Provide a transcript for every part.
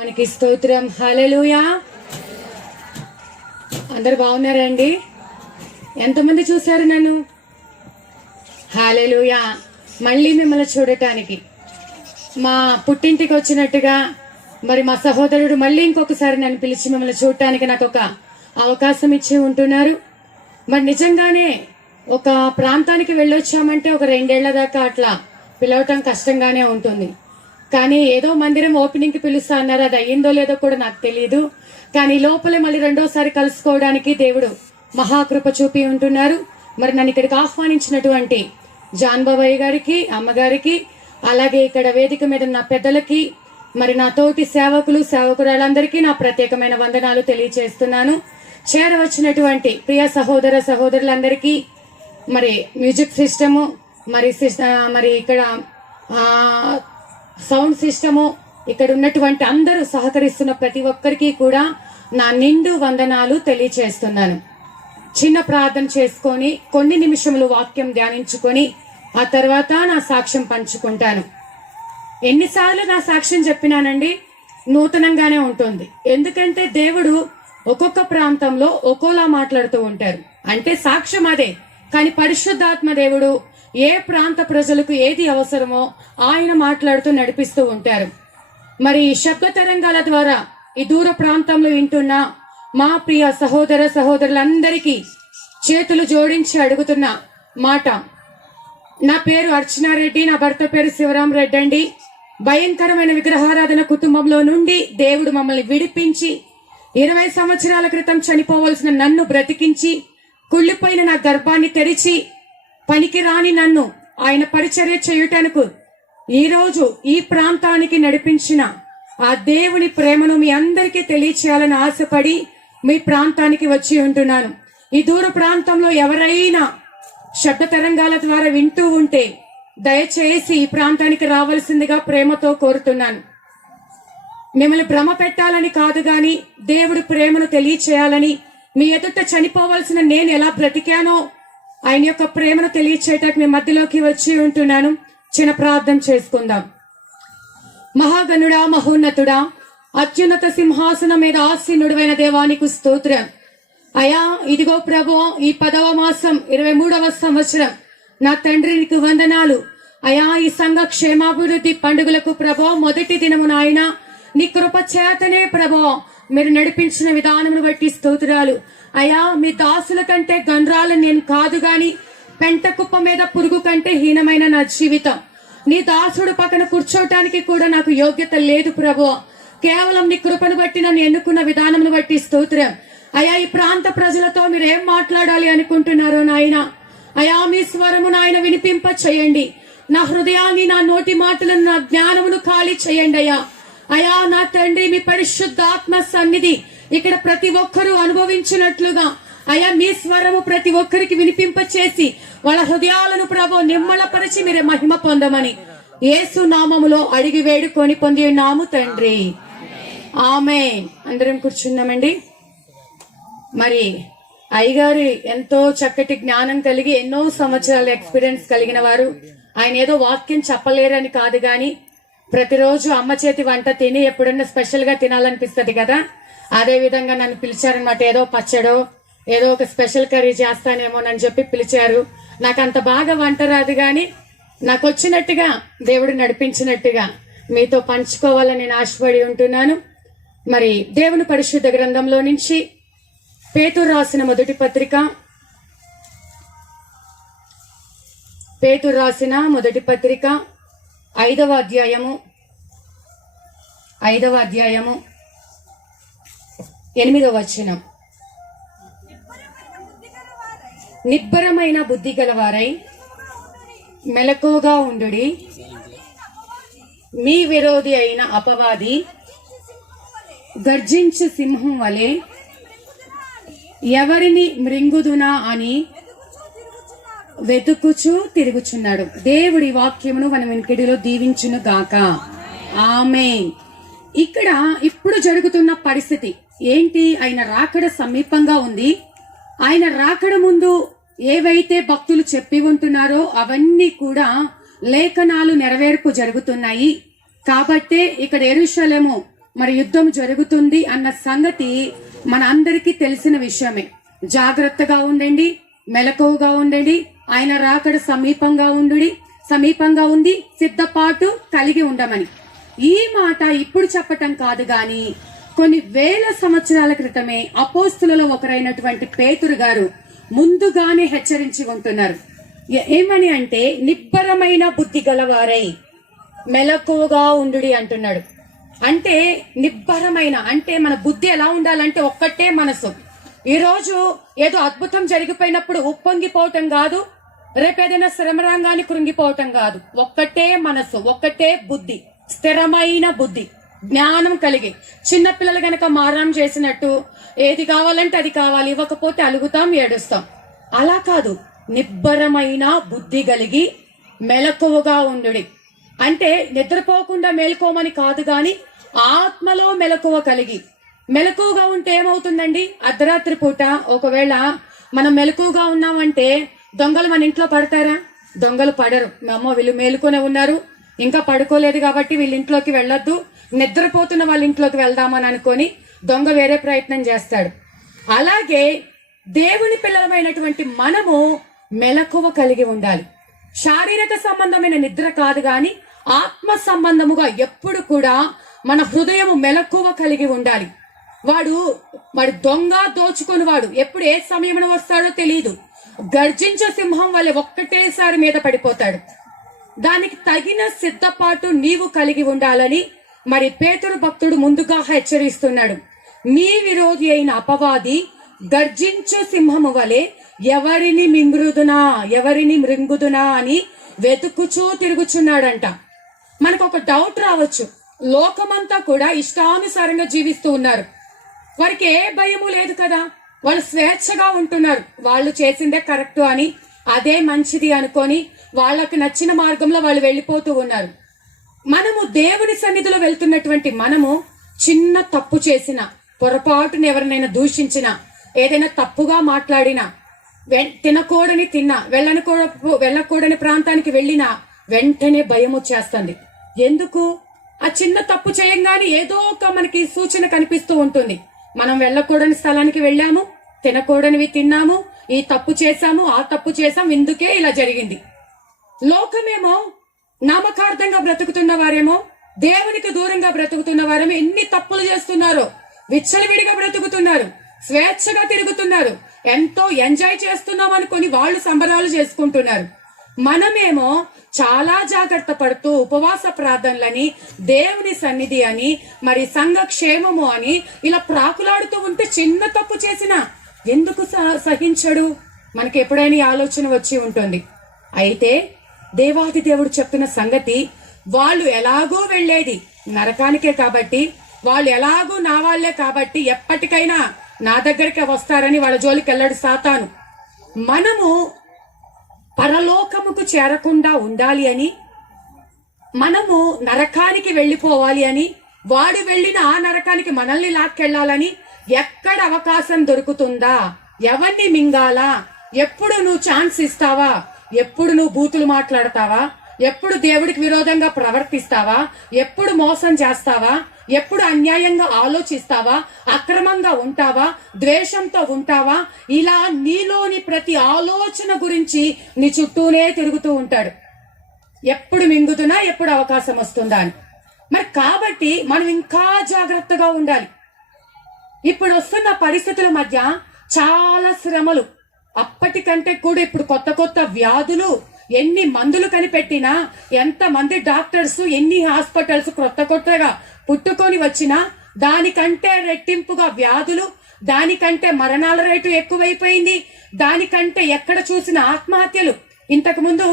మనకి స్తోత్రం. హల్లెలూయా. అందరు బాగున్నారండి? ఎంతమంది చూశారు నన్ను? హల్లెలూయా. మళ్ళీ మిమ్మల్ని చూడటానికి మా పుట్టింటికి వచ్చినట్టుగా మరి మా సహోదరుడు మళ్ళీ ఇంకొకసారి నన్ను పిలిచి మిమ్మల్ని చూడటానికి నాకు ఒక అవకాశం ఇచ్చి ఉంటున్నారు. మరి నిజంగానే ఒక ప్రాంతానికి వెళ్ళొచ్చామంటే ఒక 2 ఏళ్ల దాకా అట్లా పిలవటం కష్టంగానే ఉంటుంది. కానీ ఏదో మందిరం ఓపెనింగ్కి పిలుస్తా అన్నారు, అది అయ్యిందో లేదో కూడా నాకు తెలియదు. కానీ లోపలే మళ్ళీ రెండోసారి కలుసుకోవడానికి దేవుడు మహాకృప చూపి ఉంటున్నారు. మరి నన్ను ఇక్కడికి ఆహ్వానించినటువంటి జాన్ బాబాయ్ గారికి, అమ్మగారికి, అలాగే ఇక్కడ వేదిక మీద నా పెద్దలకి, మరి నా తోటి సేవకులు సేవకురాలందరికీ నా ప్రత్యేకమైన వందనాలు తెలియజేస్తున్నాను. చేరవచ్చినటువంటి ప్రియ సహోదర సహోదరులందరికీ మరి మ్యూజిక్ సిస్టము, మరి ఇక్కడ సౌండ్ సిస్టము, ఇక్కడ ఉన్నటువంటి అందరూ సహకరిస్తున్న ప్రతి ఒక్కరికి కూడా నా నిండు వందనాలు తెలియచేస్తున్నాను. చిన్న ప్రార్థన చేసుకొని కొన్ని నిమిషములు వాక్యం ధ్యానించుకొని ఆ తర్వాత నా సాక్ష్యం పంచుకుంటాను. ఎన్నిసార్లు నా సాక్ష్యం చెప్పినానండి, నూతనంగానే ఉంటుంది. ఎందుకంటే దేవుడు ఒక్కొక్క ప్రాంతంలో ఒక్కోలా మాట్లాడుతూ ఉంటారు. అంటే సాక్ష్యం అదే, కానీ పరిశుద్ధాత్మ దేవుడు ఏ ప్రాంత ప్రజలకు ఏది అవసరమో ఆయన మాట్లాడుతూ నడిపిస్తూ ఉంటారు. మరి శబ్ద తరంగాల ద్వారా ఈ దూర ప్రాంతంలో వింటున్న మా ప్రియ సహోదర సహోదరులందరికీ చేతులు జోడించి అడుగుతున్న మాట, నా పేరు అర్చనారెడ్డి, నా భర్త పేరు శివరాం రెడ్డి అండి. భయంకరమైన విగ్రహారాధన కుటుంబంలో నుండి దేవుడు మమ్మల్ని విడిపించి 20 సంవత్సరాల క్రితం చనిపోవలసిన నన్ను బ్రతికించి కుళ్ళిపోయిన నా గర్భాన్ని తెరిచి పనికి రాని నన్ను ఆయన పరిచర్య చేయుటకు ఈరోజు ఈ ప్రాంతానికి నడిపించిన ఆ దేవుని ప్రేమను మీ అందరికీ తెలియచేయాలని ఆశపడి మీ ప్రాంతానికి వచ్చి ఉంటున్నాను. ఈ దూర ప్రాంతంలో ఎవరైనా శబ్ద తరంగాల ద్వారా వింటూ ఉంటే దయచేసి ఈ ప్రాంతానికి రావాల్సిందిగా ప్రేమతో కోరుతున్నాను. మిమ్మల్ని భ్రమ పెట్టాలని కాదు గాని దేవుడి ప్రేమను తెలియచేయాలని, మీ ఎదుట చనిపోవలసిన నేను ఎలా బ్రతికానో ఆయన యొక్క ప్రేమను తెలియచేయటానికి మీ మధ్యలోకి వచ్చి ఉంటున్నాను. చిన్న ప్రార్థన చేసుకుందాం. మహాగణుడా, మహోన్నతుడా, అత్యున్నత సింహాసనం మీద ఆసీనుడైన దేవానికి స్తోత్రం. అయా, ఇదిగో ప్రభు, ఈ 10వ మాసం 23వ సంవత్సరం నా తండ్రి నీకు వందనాలు. అయా, ఈ సంఘ క్షేమాభివృద్ధి పండుగలకు ప్రభు మొదటి దినము నాయన నీ కృప చేతనే ప్రభు మీరు నడిపించిన విధానమును బట్టి స్తోత్రాలు. అయా, మీ దాసుల కంటే గండ్రాలు నేను కాదు గాని పెంట కుప్ప మీద పురుగు కంటే హీనమైన నా జీవితం. నీ దాసుడు పక్కన కూర్చోటానికి కూడా నాకు యోగ్యత లేదు ప్రభు. కేవలం నీ కృపను బట్టి నన్ను ఎన్నుకున్న విధానమును బట్టి స్తోత్రం. అయా, ఈ ప్రాంత ప్రజలతో మీరు ఏం మాట్లాడాలి అనుకుంటున్నారో నాయన, అయా మీ స్వరము నాయన వినిపింప చేయండి. నా హృదయాన్ని, నా నోటి మాటలను, నా జ్ఞానమును ఖాళీ చేయండి అయ్యా. అయా నా తండ్రి, మీ పరిశుద్ధాత్మ సన్నిధి ఇక్కడ ప్రతి ఒక్కరూ అనుభవించినట్లుగా అయా మీ స్వరము ప్రతి ఒక్కరికి వినిపింప చేసి వాళ్ళ హృదయాలను ప్రభు నిమ్మళపరిచి మీరే మహిమ పొందమని యేసు నామములో అడిగి వేడుకొని పొంది ఉన్నాము తండ్రి, ఆమేన్. అందరం కూర్చున్నామండి. మరి అయ్యగారు ఎంతో చక్కటి జ్ఞానం కలిగి ఎన్నో సంవత్సరాల ఎక్స్పీరియన్స్ కలిగిన వారు. ఆయన ఏదో వాక్యం చెప్పలేరని కాదు గాని ప్రతిరోజు అమ్మ చేతి వంట తిని ఎప్పుడన్నా స్పెషల్ గా తినాలనిపిస్తుంది కదా, అదే విధంగా నన్ను పిలిచారనమాట. ఏదో పచ్చడో ఏదో ఒక స్పెషల్ కర్రీ చేస్తానేమోనని చెప్పి పిలిచారు. నాకు అంత బాగా వంట రాదు గాని నాకు వచ్చినట్టుగా దేవుడు నడిపించినట్టుగా మీతో పంచుకోవాలని నేను ఆశపడి ఉంటున్నాను. మరి దేవుని పరిశుద్ధ గ్రంథంలో నుంచి పేతురు రాసిన మొదటి పత్రిక, పేతురు రాసిన మొదటి పత్రిక 5వ అధ్యాయము 8వ వచనం. నిబ్బరమైన బుద్ధి గలవారై మెలకువగా ఉండుడి, మీ విరోధి అయిన అపవాది గర్జించు సింహం వలె ఎవరిని మృంగుదునా అని వెతుకుచూ తిరుగుచున్నాడు. దేవుడి వాక్యమును మనం వినికిడిలో దీవించును గాక, ఆమేన్. ఇక్కడ ఇప్పుడు జరుగుతున్న పరిస్థితి ఏంటి? ఆయన రాకడ సమీపంగా ఉంది. ఆయన రాకడ ముందు ఏవైతే భక్తులు చెప్పి ఉంటున్నారో అవన్నీ కూడా లేఖనాలు నెరవేర్పు జరుగుతున్నాయి. కాబట్టే ఇక్కడ యెరూషలేము మరి యుద్ధం జరుగుతుంది అన్న సంగతి మన అందరికీ తెలిసిన విషయమే. జాగ్రత్తగా ఉండండి, మెలకువగా ఉండండి, ఆయన రాకడ సమీపంగా ఉంది, సిద్ధపాటు కలిగి ఉండమని. ఈ మాట ఇప్పుడు చెప్పటం కాదు గాని కొన్ని వేల సంవత్సరాల క్రితమే అపోస్తులలో ఒకరైనటువంటి పేతురు గారు ముందుగానే హెచ్చరించి ఉంటున్నారు. ఏమని అంటే, నిబ్బరమైన బుద్ధి గలవారై మెలకువగా ఉండుడి అంటున్నాడు. అంటే నిబ్బరమైన అంటే మన బుద్ధి ఎలా ఉండాలంటే ఒక్కటే మనసు. ఈ రోజు ఏదో అద్భుతం జరిగిపోయినప్పుడు ఉప్పొంగిపోవటం కాదు, రేపేదైనా శ్రమరంగాన్ని కృంగిపోవటం కాదు. ఒక్కటే మనసు, ఒక్కటే బుద్ధి, స్థిరమైన బుద్ధి, జ్ఞానం కలిగి. చిన్నపిల్లలు గనక మారం చేసినట్టు ఏది కావాలంటే అది కావాలి, ఇవ్వకపోతే అలుగుతాం, ఏడుస్తాం. అలా కాదు, నిబ్బరమైన బుద్ధి కలిగి మెలకువగా ఉండుడి. అంటే నిద్రపోకుండా మేల్కోమని కాదు గాని ఆత్మలో మెలకువ కలిగి. మెలకువగా ఉంటే ఏమవుతుందండి? అర్ధరాత్రి పూట ఒకవేళ మనం మెలకువగా ఉన్నామంటే దొంగలు మన ఇంట్లో పడతారా? దొంగలు పడరు. వీళ్ళు మేలుకొనే ఉన్నారు, ఇంకా పడుకోలేదు కాబట్టి వీళ్ళ ఇంట్లోకి వెళ్ళొద్దు, నిద్రపోతున్న వాళ్ళ ఇంట్లోకి వెళ్దామని అనుకొని దొంగ వేరే ప్రయత్నం చేస్తాడు. అలాగే దేవుని పిల్లలమైనటువంటి మనము మెలకువ కలిగి ఉండాలి. శారీరక సంబంధమైన నిద్ర కాదు గాని ఆత్మ సంబంధముగా ఎప్పుడు కూడా మన హృదయము మెలకువ కలిగి ఉండాలి. వాడు దొంగ దోచుకొని వాడు ఎప్పుడు ఏ సమయంలో వస్తాడో తెలియదు. గర్జించే సింహం వల్లే ఒక్కటేసారి మీద పడిపోతాడు. దానికి తగిన సిద్ధపాటు నీవు కలిగి ఉండాలని మరి పేతురు భక్తుడు ముందుగా హెచ్చరిస్తున్నాడు. మీ విరోధి అయిన అపవాది గర్జించు సింహము వలె ఎవరిని మృంగుదునా అని వెతుకుచూ తిరుగుచున్నాడంట. మనకు ఒక డౌట్ రావచ్చు, లోకమంతా కూడా ఇష్టానుసారంగా జీవిస్తూ ఉన్నారు, వారికి ఏ భయము లేదు కదా, వాళ్ళు స్వేచ్ఛగా ఉంటున్నారు, వాళ్ళు చేసిందే కరెక్ట్ అని అదే మంచిది అనుకొని వాళ్ళకి నచ్చిన మార్గంలో వాళ్ళు వెళ్ళిపోతూ ఉన్నారు. మనము దేవుని సన్నిధిలో వెళ్తున్నటువంటి మనము చిన్న తప్పు చేసిన, పొరపాటును ఎవరినైనా దూషించినా, ఏదైనా తప్పుగా మాట్లాడినా, తిన్నా, వెళ్ళకూడని ప్రాంతానికి వెళ్ళినా వెంటనే భయం వచ్చేస్తుంది. ఎందుకు? ఆ చిన్న తప్పు చేయంగానే ఏదో ఒక మనకి సూచన కనిపిస్తూ ఉంటుంది. మనం వెళ్ళకూడని స్థలానికి వెళ్ళాము, తినకూడనివి తిన్నాము, ఈ తప్పు చేశాము, ఆ తప్పు చేశాం, ఇందుకే ఇలా జరిగింది. లోకమేమో నామకార్థంగా బ్రతుకుతున్న వారేమో, దేవునికి దూరంగా బ్రతుకుతున్న వారేమో ఎన్ని తప్పులు చేస్తున్నారో, విచ్చలవిడిగా బ్రతుకుతున్నారు, స్వేచ్ఛగా తిరుగుతున్నారు, ఎంతో ఎంజాయ్ చేస్తున్నాం అనుకొని వాళ్ళు సంబరాలు చేసుకుంటున్నారు. మనమేమో చాలా జాగ్రత్త పడుతూ ఉపవాస ప్రార్థనలని, దేవుని సన్నిధి అని, మరి సంఘ క్షేమము అని ఇలా ప్రాకులాడుతూ ఉంటే చిన్న తప్పు చేసినా ఎందుకు సహించడు? మనకి ఎప్పుడైనా ఆలోచన వచ్చి ఉంటుంది. అయితే దేవాది దేవుడు చెప్తున్న సంగతి, వాళ్ళు ఎలాగో వెళ్లేది నరకానికే కాబట్టి, వాళ్ళు ఎలాగో నా వాళ్లే కాబట్టి ఎప్పటికైనా నా దగ్గరికి వస్తారని వాళ్ళ జోలికి వెళ్ళాడు సాతాను. మనము పరలోకముకు చేరకుండా ఉండాలి అని, మనము నరకానికి వెళ్ళిపోవాలి అని, వాడు వెళ్ళిన ఆ నరకానికి మనల్ని లాక్కెళ్లాలని ఎక్కడ అవకాశం దొరుకుతుందా, ఎవరిని మింగాలా, ఎప్పుడు నువ్వు ఛాన్స్ ఇస్తావా, ఎప్పుడు నువ్వు బూతులు మాట్లాడతావా, ఎప్పుడు దేవుడికి విరోధంగా ప్రవర్తిస్తావా, ఎప్పుడు మోసం చేస్తావా, ఎప్పుడు అన్యాయంగా ఆలోచిస్తావా, అక్రమంగా ఉంటావా, ద్వేషంతో ఉంటావా, ఇలా నీలోని ప్రతి ఆలోచన గురించి నీ చుట్టూనే తిరుగుతూ ఉంటాడు. ఎప్పుడు మింగుతున్నా, ఎప్పుడు అవకాశం వస్తుందా అని. మరి కాబట్టి మనం ఇంకా జాగ్రత్తగా ఉండాలి. ఇప్పుడు వస్తున్న పరిస్థితుల మధ్య చాలా శ్రమలు, అప్పటికంటే కూడా ఇప్పుడు కొత్త కొత్త వ్యాధులు, ఎన్ని మందులు కనిపెట్టినా, ఎంతమంది డాక్టర్స్, ఎన్ని హాస్పిటల్స్ కొత్తగా పుట్టుకొని వచ్చినా దానికంటే రెట్టింపుగా వ్యాధులు, దానికంటే మరణాల రేటు ఎక్కువైపోయింది, దానికంటే ఎక్కడ చూసిన ఆత్మహత్యలు. ఇంతకు ముందు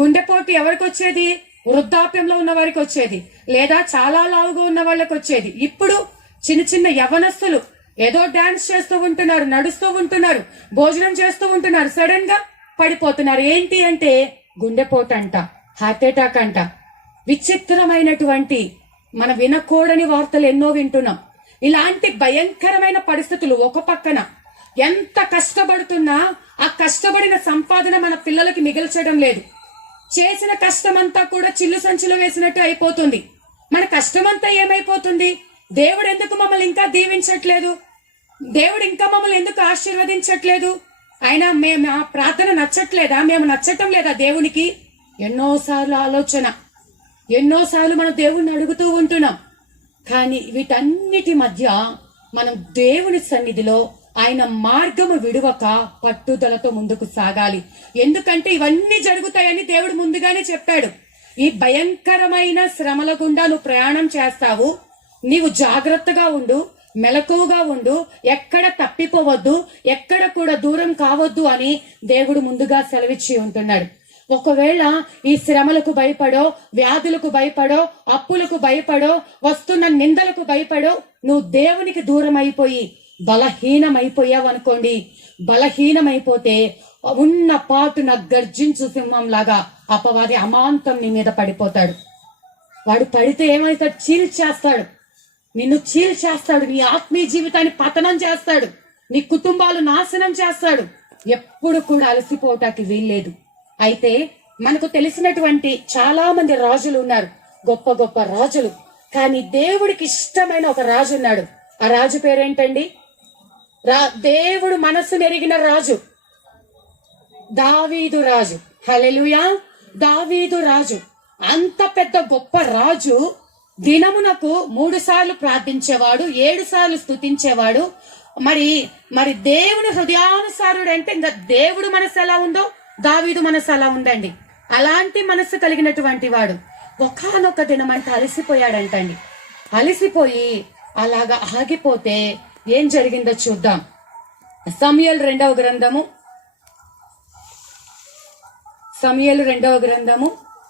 గుండెపోటు ఎవరికి వచ్చేది? వృద్ధాప్యంలో ఉన్న వారికి వచ్చేది, లేదా చాలా లావుగా ఉన్న వాళ్ళకి వచ్చేది. ఇప్పుడు చిన్న చిన్న యవనస్తులు ఏదో డాన్స్ చేస్తూ ఉంటున్నారు, నడుస్తూ ఉంటున్నారు, భోజనం చేస్తూ ఉంటున్నారు, సడన్ గా పడిపోతున్నారు. ఏంటి అంటే గుండెపోటు అంట, హార్ట్ అటాక్ అంట. విచిత్రమైనటువంటి, మన వినకూడని వార్తలు ఎన్నో వింటున్నాం. ఇలాంటి భయంకరమైన పరిస్థితులు ఒక పక్కన ఎంత కష్టపడుతున్నా ఆ కష్టపడిన సంపాదన మన పిల్లలకి మిగిల్చడం లేదు. చేసిన కష్టమంతా కూడా చిల్లు సంచిలో వేసినట్టు అయిపోతుంది. మన కష్టమంతా ఏమైపోతుంది? దేవుడు ఎందుకు మమ్మల్ని ఇంకా దీవించట్లేదు? దేవుడు ఇంకా మమ్మల్ని ఎందుకు ఆశీర్వదించట్లేదు? అయినా మేము ఆ ప్రార్థన నచ్చట్లేదా? మేము నచ్చటం లేదా దేవునికి? ఎన్నోసార్లు ఆలోచన, ఎన్నోసార్లు మనం దేవుణ్ణి అడుగుతూ ఉంటున్నాం. కానీ వీటన్నిటి మధ్య మనం దేవుని సన్నిధిలో ఆయన మార్గము విడువక పట్టుదలతో ముందుకు సాగాలి. ఎందుకంటే ఇవన్నీ జరుగుతాయని దేవుడు ముందుగానే చెప్పాడు. ఈ భయంకరమైన శ్రమల గుండా నువ్వు ప్రయాణం చేస్తావు. నీవు జాగ్రత్తగా ఉండు, మెలకువగా ఉండు, ఎక్కడ తప్పిపోవద్దు, ఎక్కడ కూడా దూరం కావద్దు అని దేవుడు ముందుగా సెలవిచ్చి ఉంటున్నాడు. ఒకవేళ ఈ శ్రమలకు భయపడో, వ్యాధులకు భయపడో, అప్పులకు భయపడో, వస్తున్న నిందలకు భయపడో నువ్వు దేవునికి దూరం అయిపోయి బలహీనమైపోయావనుకోండి, బలహీనమైపోతే ఉన్న పాటున గర్జించు సింహం లాగా అపవాది అమాంతం నీ మీద పడిపోతాడు. వాడు పడితే ఏమైతాడు? చీల్చేస్తాడు, నిన్ను చీల్చేస్తాడు, నీ ఆత్మీయ జీవితాన్ని పతనం చేస్తాడు, నీ కుటుంబాలు నాశనం చేస్తాడు. ఎప్పుడు కూడా అలసిపోవటానికి వీల్లేదు. అయితే మనకు తెలిసినటువంటి చాలా మంది రాజులు ఉన్నారు, గొప్ప గొప్ప రాజులు. కానీ దేవుడికి ఇష్టమైన ఒక రాజు ఉన్నాడు. ఆ రాజు పేరేంటండి? దేవుడు మనస్సు నెరిగిన రాజు దావీదు రాజు. హల్లెలూయా! దావీదు రాజు అంత పెద్ద గొప్ప రాజు దినమునకు 3 సార్లు ప్రార్థించేవాడు, 7 సార్లు స్తుతించేవాడు. మరి దేవుని హృదయానుసారుడు అంటే ఇంకా దేవుడు మనసు ఎలా ఉందో దావీదు మనసు అలా ఉందండి. అలాంటి మనసు కలిగినటువంటి వాడు ఒకానొక దినమంట అలసిపోయాడంటండి. అలసిపోయి అలాగా ఆగిపోతే ఏం జరిగిందో చూద్దాం. సమూయేలు 2వ గ్రంథము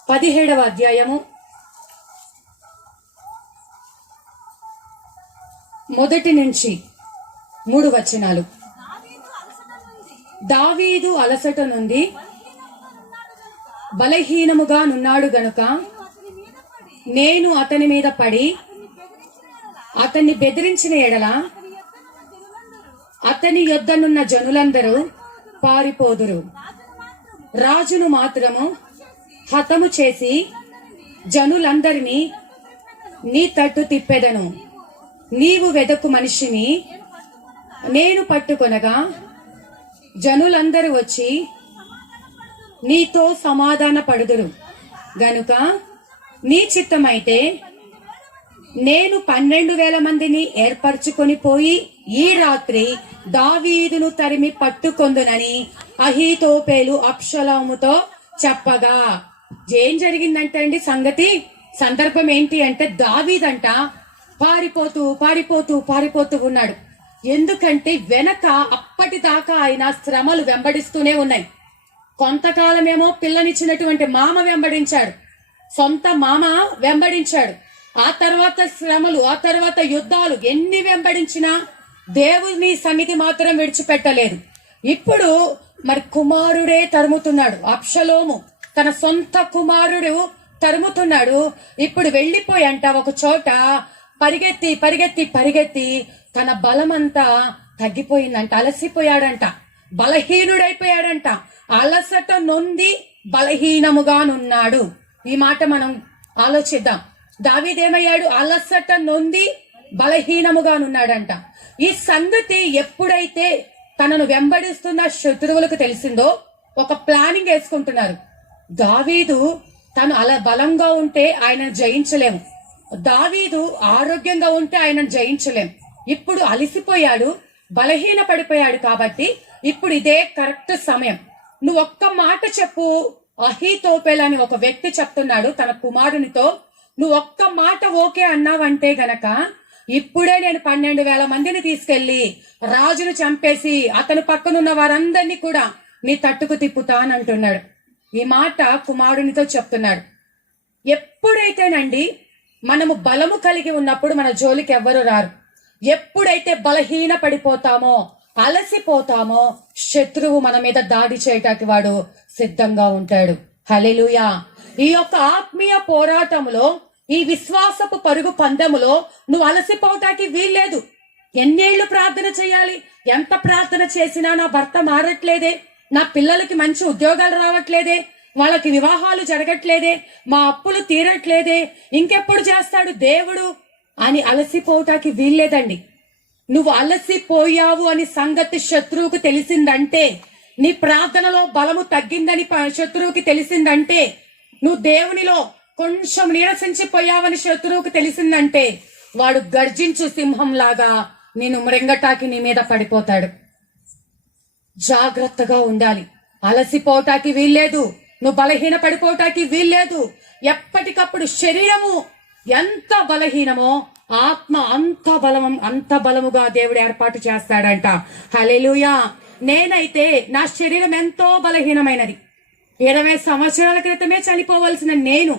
17వ అధ్యాయము 1 నుంచి 3 వచనాలు. దావీదు అలసట నుండి బలహీనముగా నున్నాడు గనుక నేను అతని మీద పడి అతన్ని బెదిరించిన ఎడల అతని యొద్దనున్న జనులందరూ పారిపోదురు. రాజును మాత్రము హతము చేసి జనులందరినీ నీ తట్టు తిప్పెదను. నీవు వెదకు మనిషిని నేను పట్టుకొనగా జనులందరూ వచ్చి నీతో సమాధాన పడుదురు గనుక నీ చిత్తమైతే నేను 12,000 మందిని ఏర్పరచుకొని పోయి ఈ రాత్రి దావీదును తరిమి పట్టుకొందునని అహీతోపేలు అబ్షాలోముతో చెప్పగా. ఏం జరిగిందంటే అండి సందర్భం ఏంటి అంటే దావీదంట పారిపోతూ ఉన్నాడు. ఎందుకంటే వెనక అప్పటిదాకా ఆయన శ్రమలు వెంబడిస్తూనే ఉన్నాయి. కొంతకాలమేమో పిల్లనిచ్చినటువంటి మామ వెంబడించాడు, సొంత మామ వెంబడించాడు. ఆ తర్వాత శ్రమలు, ఆ తర్వాత యుద్ధాలు ఎన్ని వెంబడించినా దేవుని సన్నిధి మాత్రం విడిచిపెట్టలేదు. ఇప్పుడు మరి కుమారుడే తరుముతున్నాడు. అబ్షాలోము తన సొంత కుమారుడు తరుముతున్నాడు. ఇప్పుడు వెళ్లిపోయంట ఒక చోట పరిగెత్తి తన బలమంతా తగ్గిపోయిందంట, అలసిపోయాడంట, బలహీనుడైపోయాడంట. అలసట నొంది బలహీనముగానున్నాడు. ఈ మాట మనం ఆలోచిద్దాం. దావీదేమయ్యాడు? అలసట నొంది బలహీనముగానున్నాడంట. ఈ సంగతి ఎప్పుడైతే తనను వెంబడిస్తున్న శత్రువులకు తెలిసిందో ఒక ప్లానింగ్ వేసుకుంటున్నారు. దావీదు తను బలంగా ఉంటే ఆయనను జయించలేము, దావీదు ఆరోగ్యంగా ఉంటే ఆయనను జయించలేము. ఇప్పుడు అలసిపోయాడు, బలహీన పడిపోయాడు. కాబట్టి ఇప్పుడు ఇదే కరెక్ట్ సమయం. నువ్వు ఒక్క మాట చెప్పు. అహీతోపెల్ అని ఒక వ్యక్తి చెప్తున్నాడు తన కుమారునితో, నువ్వు ఒక్క మాట ఓకే అన్నావంటే గనక ఇప్పుడే నేను 12,000 మందిని తీసుకెళ్లి రాజును చంపేసి అతని పక్కనున్న వారందరినీ కూడా నీ తట్టుకు తిప్పుతానంటున్నాడు. ఈ మాట కుమారునితో చెప్తున్నాడు. ఎప్పుడైతేనండి మనము బలము కలిగి ఉన్నప్పుడు మన జోలికి ఎవ్వరు రారు. ఎప్పుడైతే బలహీన పడిపోతామో, అలసిపోతామో, శత్రువు మన మీద దాడి చేయటానికి వాడు సిద్ధంగా ఉంటాడు. హల్లెలూయా! ఈ యొక్క ఆత్మీయ పోరాటంలో, ఈ విశ్వాసపు పరుగు పందెములో నువ్వు అలసిపోవటానికి వీల్లేదు. ఎన్నేళ్లు ప్రార్థన చేయాలి? ఎంత ప్రార్థన చేసినా నా భర్త మారట్లేదే, నా పిల్లలకి మంచి ఉద్యోగాలు రావట్లేదే, వాళ్ళకి వివాహాలు జరగట్లేదే, మా అప్పులు తీరట్లేదే, ఇంకెప్పుడు చేస్తాడు దేవుడు అని అలసిపోవటానికి వీల్లేదండి. నువ్వు అలసిపోయావు అని సంగతి శత్రువుకు తెలిసిందంటే, నీ ప్రార్థనలో బలము తగ్గిందని శత్రువుకి తెలిసిందంటే, నువ్వు దేవునిలో కొంచెం నీరసించిపోయావని శత్రువుకు తెలిసిందంటే, వాడు గర్జించు సింహంలాగా నేను మృంగటాకి నీ మీద పడిపోతాడు. జాగ్రత్తగా ఉండాలి. అలసిపోవటానికి వీల్లేదు, నువ్వు బలహీన పడిపోవటానికి వీల్లేదు. ఎప్పటికప్పుడు శరీరము ఎంత బలహీనమో ఆత్మ అంత బలముగా దేవుడు ఏర్పాటు చేస్తాడంట. హల్లెలూయా. నేనైతే నా శరీరం ఎంతో బలహీనమైనది. 20 సంవత్సరాల క్రితమే చనిపోవలసిన నేను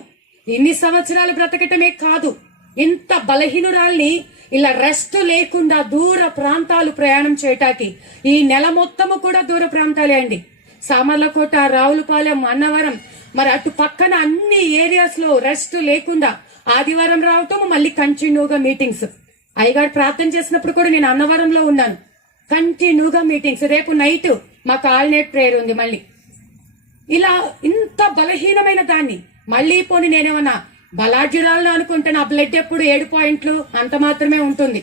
ఇన్ని సంవత్సరాలు బ్రతకటమే కాదు, ఇంత బలహీనురాల్ని ఇలా రెస్ట్ లేకుండా దూర ప్రాంతాలు ప్రయాణం చేయటానికి, ఈ నెల మొత్తము కూడా దూర ప్రాంతాలే అండి. సామర్లకోట, రావులపాలెం, అన్నవరం, మరి అటు పక్కన అన్ని ఏరియాస్ లో రెస్ట్ లేకుండా ఆదివారం రావటం, మళ్ళీ కంటిన్యూగా మీటింగ్స్. అయ్యగారు ప్రార్థన చేసినప్పుడు కూడా నేను అన్నవరంలో ఉన్నాను. కంటిన్యూగా మీటింగ్స్. రేపు నైట్ మాకు ఆల్నైట్ ప్రేయర్ ఉంది. మళ్ళీ ఇలా ఇంత బలహీనమైన దాన్ని మళ్ళీ పోని నేనేమన్నా బలాఢ్యురాలను అనుకుంటే నా బ్లడ్ ఎప్పుడు 7 పాయింట్లు అంత మాత్రమే ఉంటుంది.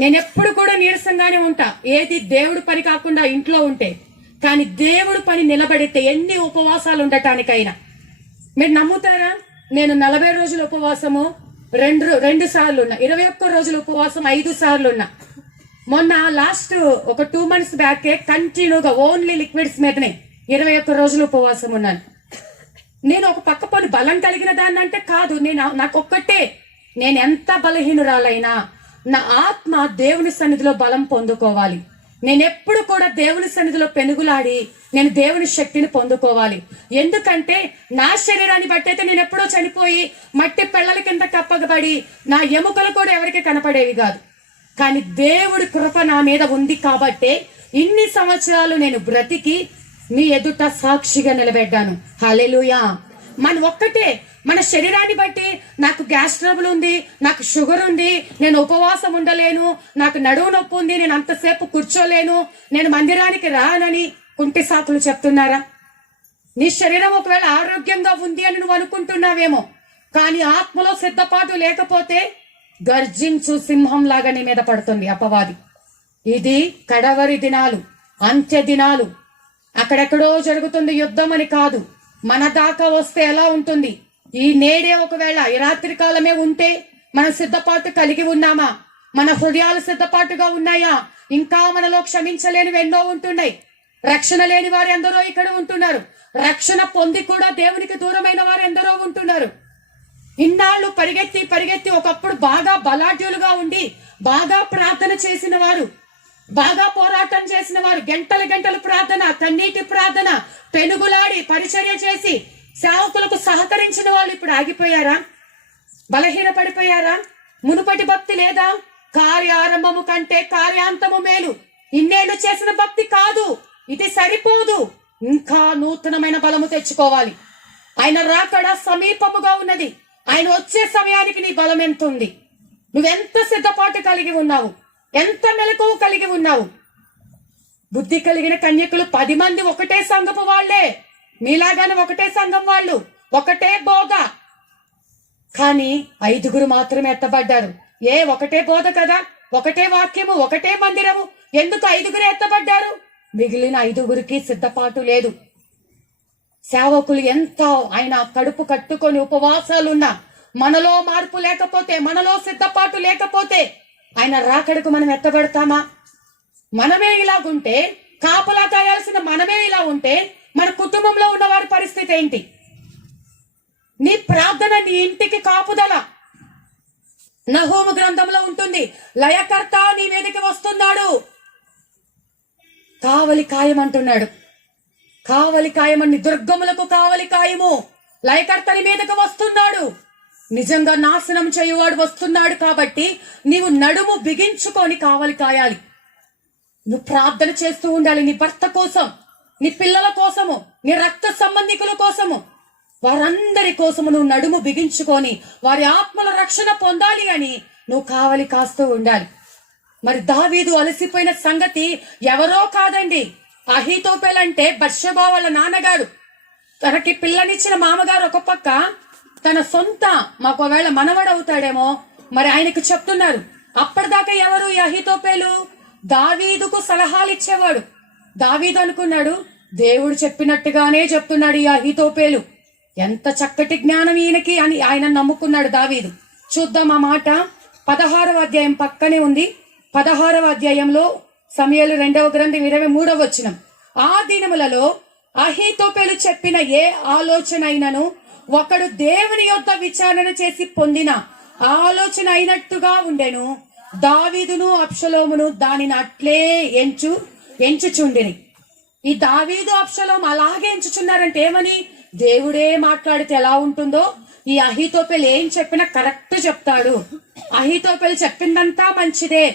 నేనెప్పుడు కూడా నీరసంగానే ఉంటా, ఏది దేవుడు పని కాకుండా ఇంట్లో ఉంటే. కానీ దేవుడు పని నిలబడితే ఎన్ని ఉపవాసాలు ఉండటానికైనా. మీరు నమ్ముతారా? నేను 40 రోజుల ఉపవాసము రెండు సార్లు ఉన్నా, 21 రోజుల ఉపవాసం 5 సార్లు ఉన్నా. మొన్న లాస్ట్ ఒక 2 months బ్యాకే కంటిన్యూగా ఓన్లీ లిక్విడ్స్ మీదనే 21 రోజులు ఉపవాసం ఉన్నాను. నేను ఒక పక్క పని బలం కలిగిన దాన్ని అంటే కాదు, నాకొక్కటే, నేను ఎంత బలహీనురాలైనా నా ఆత్మ దేవుని సన్నిధిలో బలం పొందుకోవాలి. నేను ఎప్పుడు కూడా దేవుని సన్నిధిలో పెనుగులాడి నేను దేవుని శక్తిని పొందుకోవాలి. ఎందుకంటే నా శరీరాన్ని బట్టి అయితే నేను ఎప్పుడో చనిపోయి మట్టి పెళ్లల కింద కప్పగబడి నా ఎముకలు కూడా ఎవరికి కనపడేవి కాదు. కానీ దేవుడి కృప నా మీద ఉంది కాబట్టే ఇన్ని సంవత్సరాలు నేను బ్రతికి మీ ఎదుట సాక్షిగా నిలబెడ్డాను. హల్లెలూయా. మన శరీరాన్ని బట్టి నాకు గ్యాస్ ట్రబుల్ ఉంది, నాకు షుగర్ ఉంది, నేను ఉపవాసం ఉండలేను, నాకు నడువు నొప్పి ఉంది, నేను అంతసేపు కూర్చోలేను, నేను మందిరానికి రానని కుంటి సాకులు చెప్తున్నారా? నీ శరీరం ఒకవేళ ఆరోగ్యంగా ఉంది అని నువ్వు అనుకుంటున్నావేమో, కానీ ఆత్మలో సిద్ధపాటు లేకపోతే గర్జించు సింహం లాగా నీ మీద పడుతుంది అపవాది. ఇది కడవరి దినాలు, అంత్య దినాలు. అక్కడెక్కడో జరుగుతుంది యుద్ధం అని కాదు, మన దాకా వస్తే ఎలా ఉంటుంది? ఈ నేడే ఒకవేళ ఈ రాత్రి కాలమే ఉంటే మన సిద్ధపాటు కలిగి ఉన్నామా? మన హృదయాలు సిద్ధపాటుగా ఉన్నాయా? ఇంకా మనలో క్షమించలేనివి ఎన్నో ఉంటున్నాయి. రక్షణ లేని వారు ఎందరో ఇక్కడ ఉంటున్నారు. రక్షణ పొంది కూడా దేవునికి దూరమైన వారు ఎందరో ఉంటున్నారు. ఇన్నాళ్ళు పరిగెత్తి ఒకప్పుడు బాగా బలాఢ్యులుగా ఉండి బాగా ప్రార్థన చేసిన వారు, బాగా పోరాటం చేసిన వారు, గంటలు ప్రార్థన, కన్నీటి ప్రార్థన, పెనుగులాడి పరిచర్య చేసి సేవకులకు సహకరించిన వాళ్ళు ఇప్పుడు ఆగిపోయారా? బలహీన పడిపోయారా? మునుపటి భక్తి లేదా? కార్యారంభము కంటే కార్యాంతము మేలు. ఇన్నేళ్లు చేసిన భక్తి కాదు, ఇది సరిపోదు. ఇంకా నూతనమైన బలము తెచ్చుకోవాలి. ఆయన రాకడ సమీపముగా ఉన్నది. ఆయన వచ్చే సమయానికి నీ బలం ఎంత ఉంది? నువ్వెంత సిద్ధపాటు కలిగి ఉన్నావు? ఎంత మెలకువ కలిగి ఉన్నావు? బుద్ధి కలిగిన కన్యకులు 10 మంది ఒకటే సంఘపు వాళ్లే, మీలాగానే ఒకటే సంఘం వాళ్ళు, ఒకటే బోధ. కానీ 5 మాత్రమే ఎత్తబడ్డారు. ఒకటే బోధ కదా, ఒకటే వాక్యము, ఒకటే మందిరము, ఎందుకు 5 ఎత్తబడ్డారు? మిగిలిన 5 సిద్ధపాటు లేదు. సేవకులు ఎంత ఆయన కడుపు కట్టుకొని ఉపవాసాలున్నా మనలో మార్పు లేకపోతే, మనలో సిద్ధపాటు లేకపోతే ఆయన రాకడకు మనం ఎత్తబడతామా? మనమే ఇలాగుంటే, కాపలా కాయాల్సిన మనమే ఇలా ఉంటే మన కుటుంబంలో ఉన్న వారి పరిస్థితి ఏంటి? నీ ప్రార్థన నీ ఇంటికి కాపుదల. నహూము గ్రంథంలో ఉంటుంది, లయకర్త నీ మీదకి వస్తున్నాడు. కావలి కాయం అంటున్నాడు. కావలి కాయమని దుర్గములకు కావలి కాయము. లయకర్త నీ మీదకి వస్తున్నాడు. నిజంగా నాశనం చేయువాడు వస్తున్నాడు. కాబట్టి నీవు నడుము బిగించుకొని కావలి కాయాలి. నువ్వు ప్రార్థన చేస్తూ ఉండాలి. నీ భర్త కోసం, నీ పిల్లల కోసము, నీ రక్త సంబంధికుల కోసము, వారందరి కోసము నువ్వు నడుము బిగించుకొని వారి ఆత్మల రక్షణ పొందాలి అని నువ్వు కావలి కాస్తూ ఉండాలి. మరి దావీదు అలసిపోయిన సంగతి ఎవరో కాదండి, అహీతోపెల్ అంటే బత్షెబా వాళ్ళ నాన్నగారు. తనకి పిల్లనిచ్చిన మామగారు ఒక పక్క, తన సొంత ఒకవేళ మనవడవుతాడేమో మరి ఆయనకు చెప్తున్నారు. అప్పటిదాకా ఎవరు? ఈ అహీతోపెలు దావీదుకు సలహాలు ఇచ్చేవాడు. దావీదు అనుకున్నాడు, దేవుడు చెప్పినట్టుగానే చెప్తున్నాడు ఈ అహీతోపెలు, ఎంత చక్కటి జ్ఞానం ఈయనకి అని ఆయన నమ్ముకున్నాడు దావీదు. చూద్దాం ఆ మాట. 16వ అధ్యాయం పక్కనే ఉంది. 16వ అధ్యాయంలో సమూయేలు 2వ గ్రంథం 23వ వచనం. ఆ దినములలో అహీతోపెలు చెప్పిన ఏ ఆలోచన అయినను ఒకడు దేవుని యొద్ద విచారణ చేసి పొందిన ఆలోచన అయినట్టుగా ఉండెను. దావీదును అబ్షలోమును దానిని అట్లే ఎంచుచుండిరి. ఈ దావీదు అబ్షలోము అలాగే ఎంచుచున్నారంటే ఏమని? దేవుడే మాట్లాడితే ఎలా ఉంటుందో ఈ అహీతోపెలు ఏం చెప్పినా కరెక్ట్ చెప్తాడు, అహీతోపెలు చెప్పిందంతా మంచిదే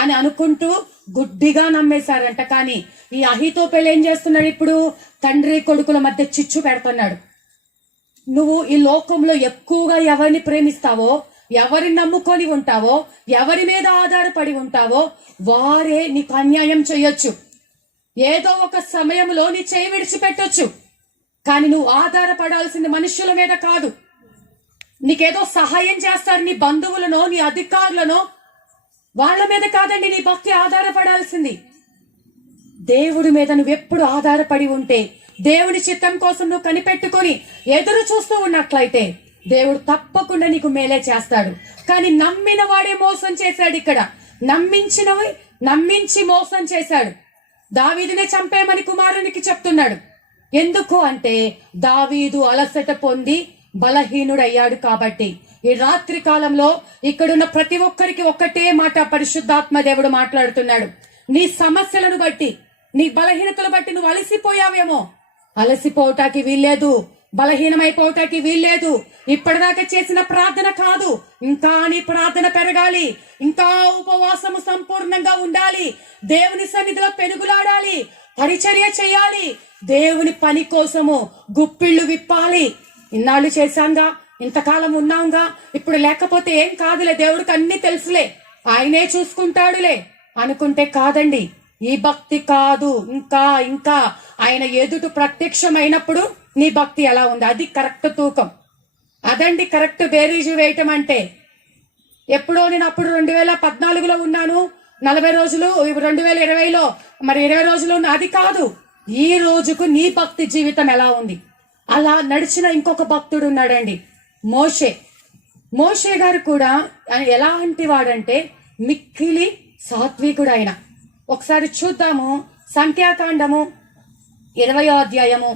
అని అనుకుంటూ గుడ్డిగా నమ్మేశారంట. కానీ ఈ అహీతోపెలు ఏం చేస్తున్నాడు? ఇప్పుడు తండ్రి కొడుకుల మధ్య చిచ్చు పెడుతున్నాడు. నువ్వు ఈ లోకంలో ఎక్కువగా ఎవరిని ప్రేమిస్తావో, ఎవరిని నమ్ముకొని ఉంటావో, ఎవరి మీద ఆధారపడి ఉంటావో వారే నీకు అన్యాయం చేయొచ్చు. ఏదో ఒక సమయంలో నీ చేయి విడిచిపెట్టొచ్చు. కానీ నువ్వు ఆధారపడాల్సింది మనుషుల మీద కాదు. నీకేదో సహాయం చేస్తారు నీ బంధువులనో నీ అధికారులనో, వాళ్ళ మీద కాదండి నీ భక్తి ఆధారపడాల్సింది. దేవుడి మీద నువ్వెప్పుడు ఆధారపడి ఉంటే, దేవుడి చిత్తం కోసం నువ్వు కనిపెట్టుకొని ఎదురు చూస్తూ ఉన్నట్లయితే దేవుడు తప్పకుండా నీకు మేలే చేస్తాడు. కానీ నమ్మిన వాడే మోసం చేశాడు. ఇక్కడ నమ్మించి మోసం చేశాడు. దావీదునే చంపేమని కుమారునికి చెప్తున్నాడు. ఎందుకు అంటే దావీదు అలసట పొంది బలహీనుడయ్యాడు కాబట్టి. ఈ రాత్రి కాలంలో ఇక్కడున్న ప్రతి ఒక్కరికి ఒక్కటే మాట పరిశుద్ధాత్మ దేవుడు మాట్లాడుతున్నాడు. నీ సమస్యలను బట్టి, నీ బలహీనతలు బట్టి నువ్వు అలసిపోయావేమో. అలసిపోవటానికి వీల్లేదు, బలహీనమైపోవటానికి వీల్లేదు. ఇప్పటిదాకా చేసిన ప్రార్థన కాదు, ఇంకా నీ ప్రార్థన పెరగాలి, ఇంకా ఉపవాసము సంపూర్ణంగా ఉండాలి, దేవుని సన్నిధిలో పెనుగులాడాలి, పరిచర్య చేయాలి, దేవుని పని కోసము గుప్పిళ్ళు విప్పాలి. ఇన్నాళ్ళు చేశాంగా, ఇంతకాలం ఉన్నాంగా, ఇప్పుడు లేకపోతే ఏం కాదులే, దేవుడికి అన్ని తెలుసులే, ఆయనే చూసుకుంటాడులే అనుకుంటే కాదండి. ఈ భక్తి కాదు. ఇంకా ఆయన ఎదుట ప్రత్యక్షమైనప్పుడు నీ భక్తి ఎలా ఉంది, అది కరెక్ట్ తూకం. అదండి కరెక్ట్ బేరీజు వేయటం అంటే. ఎప్పుడో నేను అప్పుడు 2014లో ఉన్నాను, 40 రోజులు, 2020లో మరి 20 రోజులు, అది కాదు. ఈ రోజుకు నీ భక్తి జీవితం ఎలా ఉంది. అలా నడిచిన ఇంకొక భక్తుడు ఉన్నాడండి, మోషే గారు కూడా ఎలాంటి వాడంటే మిక్కిలి సాత్వికుడు ఆయన. ఒకసారి చూద్దాము సంఖ్యాకాండము 20వ అధ్యాయము.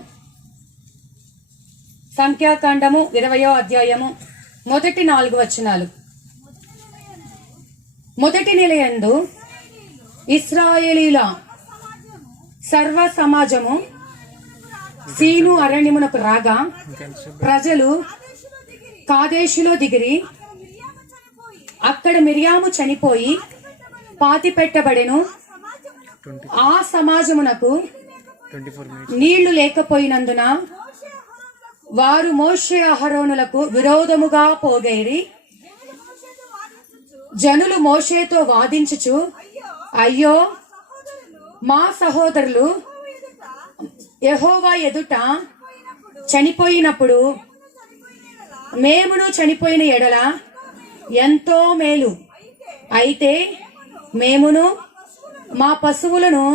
సంఖ్యాకాండము 20వ అధ్యాయము మొదటి 4 వచనాలు. మొదటి నెలయందు ఇశ్రాయేలీల సర్వ సమాజము సీను అరణ్యమునకు రాగా ప్రజలు కాదేశులో దిగిరి. అక్కడ మిరియాము చనిపోయి పాతి పెట్టబడెను. ఆ సమాజమునకు నీళ్లు లేకపోయినందున వారు మోషే అహరోనులకు విరోధముగా పోగేరి. జనులు మోషేతో వాదించుచు, అయ్యో మా సహోదరులు యెహోవా ఎదుట చనిపోయినప్పుడు మేమును చనిపోయిన ఎడల ఎంతో మేలు. అయితే మేమును మా పశువులను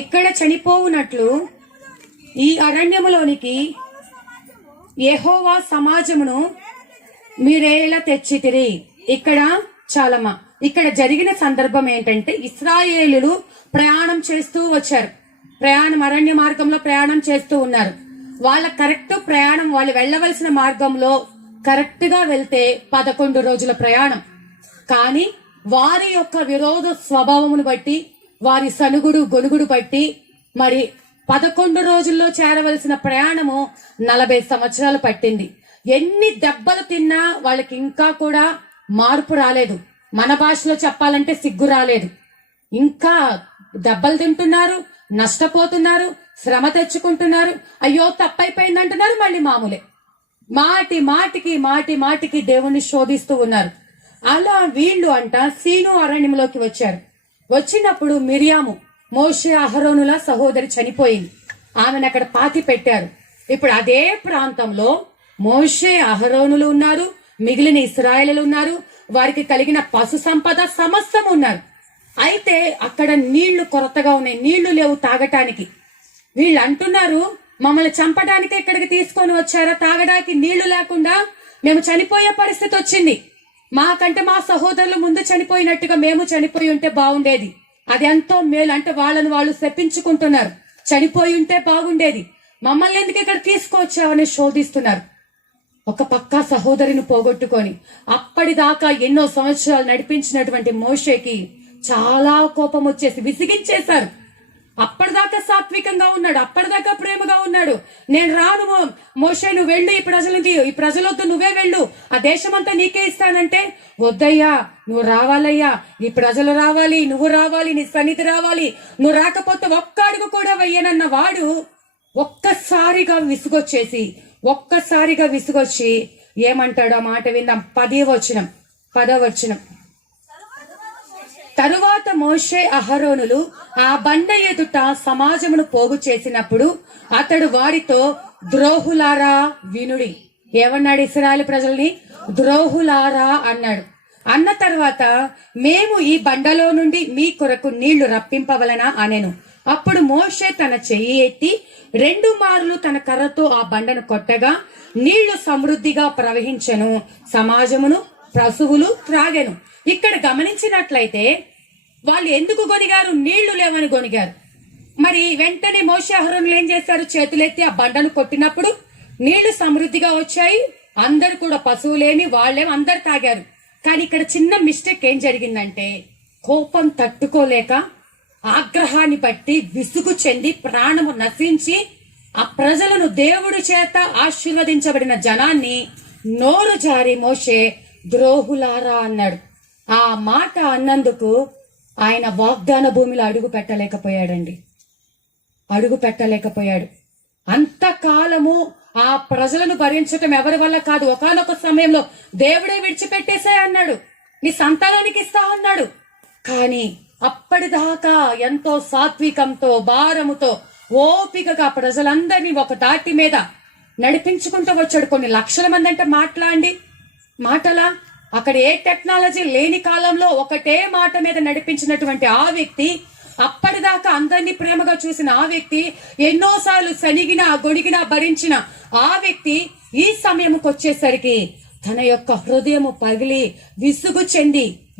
ఇక్కడ చనిపోవునట్లు ఈ అరణ్యములోనికి యెహోవా సమాజమును మీరేలా తెచ్చితిరి. ఇక్కడ జరిగిన సందర్భం ఏంటంటే, ఇశ్రాయేలులు ప్రయాణం చేస్తూ వచ్చారు. అరణ్య మార్గంలో ప్రయాణం చేస్తూ ఉన్నారు. వాళ్ళ కరెక్ట్ ప్రయాణం, వాళ్ళు వెళ్ళవలసిన మార్గంలో కరెక్ట్ గా వెళ్తే 11 రోజుల ప్రయాణం. కానీ వారి యొక్క విరోధ స్వభావమును బట్టి, వారి సనుగుడు గొనుగుడు బట్టి మరి 11 రోజుల్లో చేరవలసిన ప్రయాణము 40 సంవత్సరాలు పట్టింది. ఎన్ని దెబ్బలు తిన్నా వాళ్ళకి ఇంకా కూడా మార్పు రాలేదు. మన భాషలో చెప్పాలంటే సిగ్గు రాలేదు. ఇంకా దెబ్బలు తింటున్నారు, నష్టపోతున్నారు, శ్రమ తెచ్చుకుంటున్నారు, అయ్యో తప్పైపోయింది అంటున్నారు, మళ్ళీ మామూలే. మాటికి దేవుణ్ణి శోధిస్తూ ఉన్నారు. అలా వీళ్ళు సీను అరణ్యంలోకి వచ్చారు. వచ్చినప్పుడు మిరియాము మోషే అహరోనుల సహోదరి చనిపోయింది. ఆమెను అక్కడ పాతి పెట్టారు. ఇప్పుడు అదే ప్రాంతంలో మోషే అహరోనులు ఉన్నారు, మిగిలిన ఇశ్రాయేలీయులు ఉన్నారు, వారికి కలిగిన పశు సంపద సమస్తం ఉన్నారు. అయితే అక్కడ నీళ్లు కొరతగా ఉన్నాయి, నీళ్లు లేవు తాగటానికి. వీళ్ళు అంటున్నారు, మమ్మల్ని చంపడానికి ఇక్కడికి తీసుకొని వచ్చారా? తాగడానికి నీళ్లు లేకుండా మేము చనిపోయే పరిస్థితి వచ్చింది. మాకంటే మా సహోదరులు ముందు చనిపోయినట్టుగా మేము చనిపోయి ఉంటే బాగుండేది, అది ఎంతో మేలు. అంటే వాళ్ళని వాళ్ళు శపించుకుంటున్నారు, చనిపోయి ఉంటే బాగుండేది, మమ్మల్ని ఎందుకు ఇక్కడ తీసుకొచ్చావని శోధిస్తున్నారు. ఒక పక్క సహోదరిని పోగొట్టుకొని అప్పటిదాకా ఎన్నో సంవత్సరాలు నడిపించినటువంటి మోషేకి చాలా కోపం వచ్చేసి విసిగించేశారు. అప్పటిదాకా సాత్వికంగా ఉన్నాడు, అప్పటిదాకా ప్రేమగా ఉన్నాడు. నేను రాను మోషే, నువ్వు వెళ్ళు, ఈ ప్రజలొద్దు, నువ్వే వెళ్ళు, ఆ దేశమంతా నీకే ఇస్తానంటే, వద్దయ్యా నువ్వు రావాలయ్యా, ఈ ప్రజలు రావాలి, నువ్వు రావాలి, నీ సన్నిధి రావాలి, నువ్వు రాకపోతే ఒక్క అడుగు కూడా వెయ్యనన్న వాడు ఒక్కసారిగా విసుగొచ్చి ఏమంటాడు? ఆ మాట విందాం. 10వ వచనం. తరువాత మోషే అహరోనులు ఆ బండ ఎదుట సమాజమును పోగు చేసినప్పుడు అతడు వారితో, ద్రోహులారా వినుడి. ఏమన్నాడు? ఇశ్రాయేలు ప్రజల్ని ద్రోహులారా అన్నాడు. అన్న తర్వాత, మేము ఈ బండలో నుండి మీ కొరకు నీళ్లు రప్పింపవలనా అనెను. అప్పుడు మోషే తన చెయ్యి ఎత్తి 2 మార్లు తన కర్రతో ఆ బండను కొట్టగా నీళ్లు సమృద్ధిగా ప్రవహించెను, సమాజమును పశువులు త్రాగెను. ఇక్కడ గమనించినట్లయితే వాళ్ళు ఎందుకు గొనిగారు? నీళ్లు లేవని గొనిగారు. మరి వెంటనే మోషే అహరోనులు ఏం చేశారు? చేతులెత్తి ఆ బండను కొట్టినప్పుడు నీళ్లు సమృద్ధిగా వచ్చాయి. అందరు కూడా, పశువులేమి వాళ్ళేమి అందరు తాగారు. కానీ ఇక్కడ చిన్న మిస్టేక్ ఏం జరిగిందంటే, కోపం తట్టుకోలేక ఆగ్రహాన్ని బట్టి విసుగు చెంది ప్రాణము నశించి ఆ ప్రజలను, దేవుడి చేత ఆశీర్వదించబడిన జనాన్ని నోరు జారి మోషే ద్రోహులారా అన్నాడు. ఆ మాట అన్నందుకు ఆయన వాగ్దాన భూమిలో అడుగు పెట్టలేకపోయాడు. అంతకాలము ఆ ప్రజలను భరించటం ఎవరి వల్ల కాదు. ఒకానొక సమయంలో దేవుడే విడిచిపెట్టేసే అన్నాడు, నీ సంతానానికి ఇస్తా అన్నాడు. కానీ అప్పటిదాకా ఎంతో సాత్వికంతో, భారముతో, ఓపికగా ప్రజలందరినీ ఒక దాటి మీద నడిపించుకుంటూ వచ్చాడు. కొన్ని లక్షల మంది అంటే మాటలా అక్కడ ఏ టెక్నాలజీ లేని కాలంలో ఒకటే మాట మీద నడిపించినటువంటి ఆ వ్యక్తి, అప్పటిదాకా అందరినీ ప్రేమగా చూసిన ఆ వ్యక్తి, ఎన్నోసార్లు సనిగిన గొడిగిన భరించిన ఆ వ్యక్తి ఈ సమయంకి వచ్చేసరికి తన యొక్క హృదయము పగిలి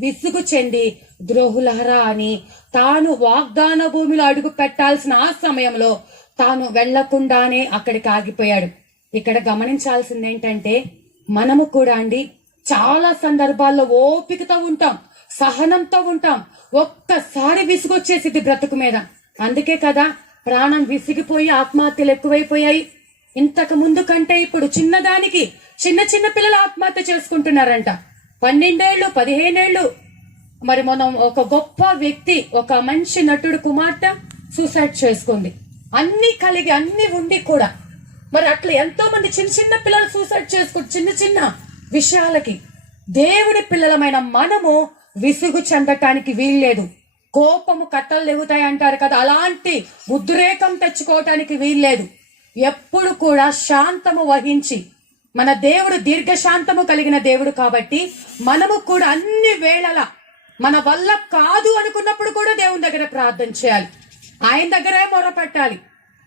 విసుగు చెంది ద్రోహులహరా అని తాను వాగ్దాన భూమిలో అడుగు పెట్టాల్సిన ఆ సమయంలో తాను వెళ్లకుండానే అక్కడికి ఆగిపోయాడు. ఇక్కడ గమనించాల్సింది ఏంటంటే, మనము కూడా చాలా సందర్భాల్లో ఓపికతో ఉంటాం, సహనంతో ఉంటాం. ఒక్కసారి విసుగొచ్చేసింది బ్రతుకు మీద. అందుకే కదా ప్రాణం విసిగిపోయి ఆత్మహత్యలు ఎక్కువైపోయాయి. ఇంతకు ముందు కంటే ఇప్పుడు చిన్నదానికి చిన్న పిల్లలు ఆత్మహత్య చేసుకుంటున్నారంట. 12 ఏళ్ళు 15 ఏళ్ళు. మరి మనం ఒక గొప్ప వ్యక్తి, ఒక మంచి నటుడు కుమార్తె సూసైడ్ చేసుకుంది. అన్ని కలిగి అన్ని ఉండి కూడా మరి అట్లా ఎంతో మంది చిన్న పిల్లలు సూసైడ్ చేసుకుంటారు చిన్న విషయాలకి. దేవుడి పిల్లలమైన మనము విసుగు చెందటానికి వీల్లేదు. కోపము కట్టలు లేవుతాయి అంటారు కదా, అలాంటి ఉద్రేకం తెచ్చుకోవటానికి వీల్లేదు. ఎప్పుడు కూడా శాంతము వహించి, మన దేవుడు దీర్ఘశాంతము కలిగిన దేవుడు కాబట్టి మనము కూడా అన్ని వేళలా మన వల్ల కాదు అనుకున్నప్పుడు కూడా దేవుని దగ్గర ప్రార్థన చేయాలి, ఆయన దగ్గరే మొరపెట్టాలి.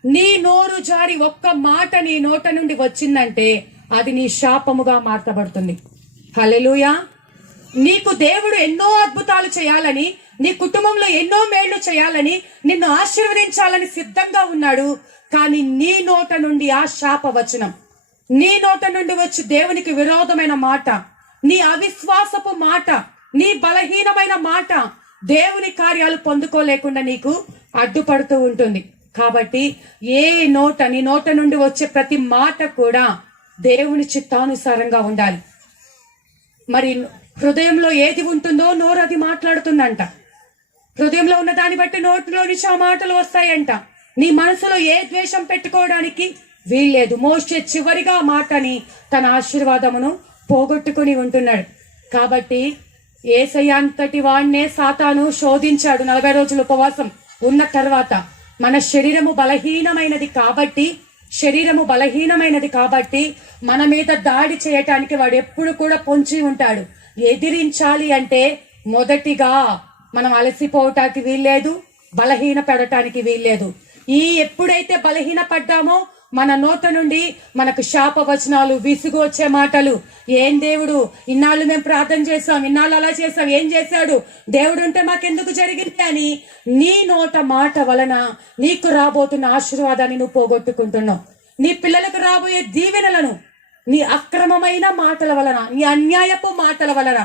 నీ నోరు జారి ఒక్క మాట నీ నోట నుండి వచ్చిందంటే అది నీ శాపముగా మార్చబడుతుంది. హల్లెలూయా. నీకు దేవుడు ఎన్నో అద్భుతాలు చేయాలని, నీ కుటుంబంలో ఎన్నో మేళ్లు చేయాలని, నిన్ను ఆశీర్వదించాలని సిద్ధంగా ఉన్నాడు. కానీ నీ నోట నుండి ఆ శాప వచనం, నీ నోట నుండి వచ్చి దేవునికి విరోధమైన మాట, నీ అవిశ్వాసపు మాట, నీ బలహీనమైన మాట దేవుని కార్యాలు పొందుకోలేకుండా నీకు అడ్డుపడుతూ ఉంటుంది. కాబట్టి నీ నోట నుండి వచ్చే ప్రతి మాట కూడా దేవుని చిత్తానుసారంగా ఉండాలి. మరి హృదయంలో ఏది ఉంటుందో నోరు అది మాట్లాడుతుందంట. హృదయంలో ఉన్న దాన్ని బట్టి నోటిలో నుంచి ఆ మాటలు వస్తాయంట. నీ మనసులో ఏ ద్వేషం పెట్టుకోవడానికి వీల్లేదు. మోషే చివరిగా మాటని తన ఆశీర్వాదమును పోగొట్టుకుని ఉంటున్నాడు. కాబట్టి యేసయ్య అంతటి వాడినే సాతాను శోధించాడు. 40 రోజులు ఉపవాసం ఉన్న తర్వాత మన శరీరము బలహీనమైనది కాబట్టి శరీరము బలహీనమైనది కాబట్టి మన మీద దాడి చేయటానికి వాడు ఎప్పుడు కూడా పొంచి ఉంటాడు. ఎదిరించాలి అంటే మొదటిగా మనం అలసిపోవటానికి వీల్లేదు, బలహీన పడటానికి వీల్లేదు. ఎప్పుడైతే బలహీన పడ్డామో మన నోట నుండి మనకు శాపవచనాలు, విసుగు వచ్చే మాటలు, ఏం దేవుడు ఇన్నాళ్ళు మేము ప్రార్థన చేసాం, ఇన్నాళ్ళు అలా చేసాం, ఏం చేశాడు దేవుడు ఉంటే మాకెందుకు జరిగింది అని నీ నోట మాట వలన నీకు రాబోతున్న ఆశీర్వాదాన్ని నువ్వు పోగొట్టుకుంటున్నావు. నీ పిల్లలకు రాబోయే దీవెనలను నీ అక్రమమైన మాటల వలన, నీ అన్యాయపు మాటల వలన,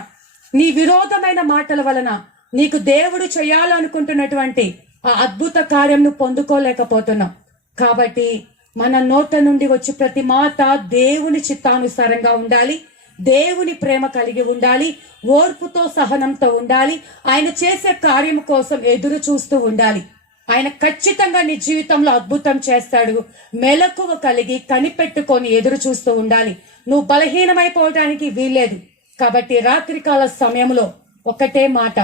నీ విరోధమైన మాటల వలన నీకు దేవుడు చేయాలనుకుంటున్నటువంటి ఆ అద్భుత కార్యం నువ్వు పొందుకోలేకపోతున్నావు. కాబట్టి మన నోట నుండి వచ్చి ప్రతి మాట దేవుని చిత్తానుసారంగా ఉండాలి, దేవుని ప్రేమ కలిగి ఉండాలి, ఓర్పుతో సహనంతో ఉండాలి, ఆయన చేసే కార్యం కోసం ఎదురు చూస్తూ ఉండాలి. ఆయన ఖచ్చితంగా నీ జీవితంలో అద్భుతం చేస్తాడు. మెలకువ కలిగి కనిపెట్టుకొని ఎదురు చూస్తూ ఉండాలి. నువ్వు బలహీనమైపోవడానికి వీల్లేదు. కాబట్టి రాత్రికాల సమయంలో ఒకటే మాట,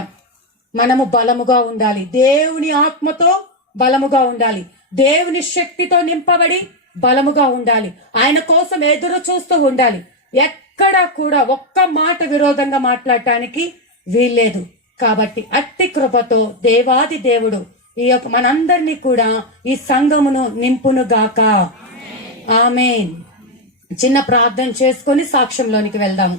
మనము బలముగా ఉండాలి, దేవుని ఆత్మతో బలముగా ఉండాలి, దేవుని శక్తితో నింపబడి బలముగా ఉండాలి, ఆయన కోసం ఎదురు చూస్తూ ఉండాలి. ఎక్కడా కూడా ఒక్క మాట విరోధంగా మాట్లాడటానికి వీల్లేదు. కాబట్టి అట్టి కృపతో దేవాది దేవుడు ఈ యొక్క మనందరినీ కూడా ఈ సంఘమును నింపును గాక. ఆమేన్. చిన్న ప్రార్థన చేసుకొని సాక్ష్యంలోనికి వెళ్దాము.